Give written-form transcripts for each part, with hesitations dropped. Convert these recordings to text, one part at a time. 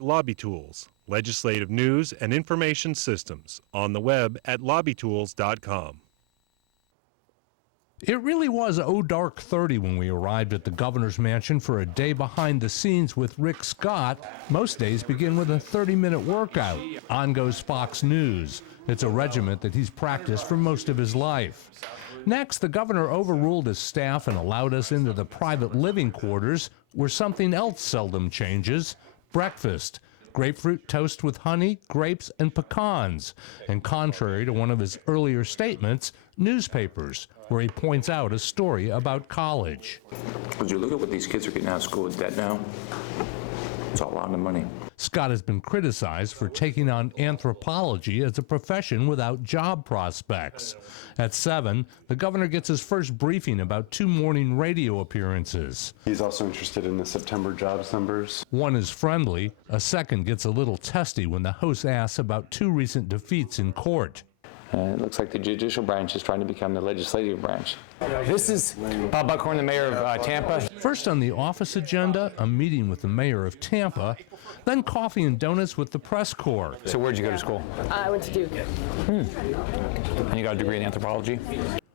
Lobby Tools, legislative news and information systems, on the web at lobbytools.com. It really was dark 30 when we arrived at the governor's mansion for a day behind the scenes with Rick Scott. Most days begin with a 30-minute workout. On goes Fox News. It's a regiment that he's practiced for most of his life. Next, the governor overruled his staff and allowed us into the private living quarters where something else seldom changes: breakfast. Grapefruit toast with honey, grapes, and pecans. And contrary to one of his earlier statements, newspapers, where he points out a story about college. Would you look at what these kids are getting out of school with debt now? It's a lot of money. Scott has been criticized for taking on anthropology as a profession without job prospects. At 7, the governor gets his first briefing about 2 morning radio appearances. He's also interested in the September jobs numbers. One is friendly, a second gets a little testy when the host asks about 2 recent defeats in court. It looks like the judicial branch is trying to become the legislative branch. This is Bob Buckhorn, the mayor of Tampa. First on the office agenda, a meeting with the mayor of Tampa, then coffee and donuts with the press corps. So where'd you go to school? I went to Duke. And you got a degree in anthropology?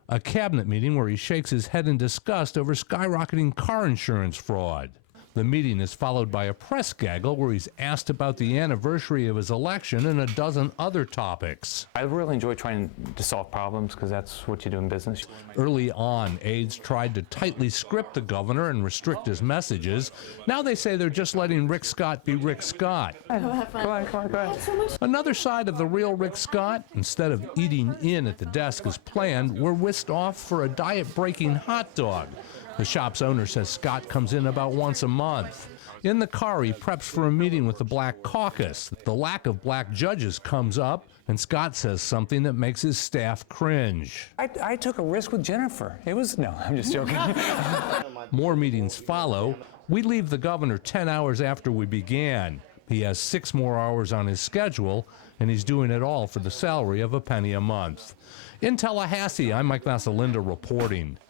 A cabinet meeting where he shakes his head in disgust over skyrocketing car insurance fraud. The meeting is followed by a press gaggle where he's asked about the anniversary of his election and a dozen other topics. I really enjoy trying to solve problems because that's what you do in business. Early on, aides tried to tightly script the governor and restrict his messages. Now they say they're just letting Rick Scott be Rick Scott. Come on. Another side of the real Rick Scott: instead of eating in at the desk as planned, we're whisked off for a diet-breaking hot dog. The shop's owner says Scott comes in about once a month. In the car, he preps for a meeting with the Black Caucus. The lack of black judges comes up, and Scott says something that makes his staff cringe. I took a risk with Jennifer. No, I'm just joking. More meetings follow. We leave the governor 10 hours after we began. He has 6 more hours on his schedule, and he's doing it all for the salary of a penny a month. In Tallahassee, I'm Mike Massalinda reporting.